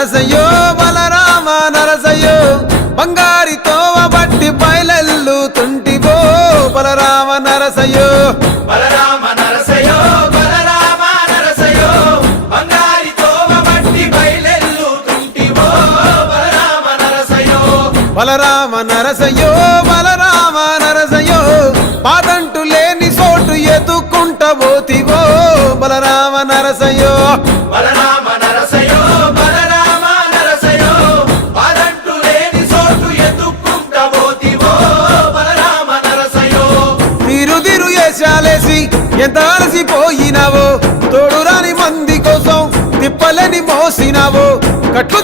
నరసయ్యో బలరామ నరసయ్యో బంగారి తోవ బట్టి బయలెల్లుతుంటివో బలరామ నరసయ్యో బలరామ నరసయ్యో బలరామ నరసయ్యో బంగారి తోవ బట్టి బయలెల్లుతుంటివో బలరామ నరసయ్యో బలరామ నరసయ్యో బలరామ నరసయ్యో పాదంటు లేని చోటు ఎదుకుంటబోతివో బలరామ నరసయ్యో బలరామ నరసయ్యో బలరామ నరసయ్యో పాదంటు లేని చోటు ఎదుక్కుంటబోతివో బలరామ నరసయ్యో తిరు వేషాలేసి ఎంత అలసిపోయినావో తోడురాని మంది కోసం తిప్పలని మోసినావో కట్లు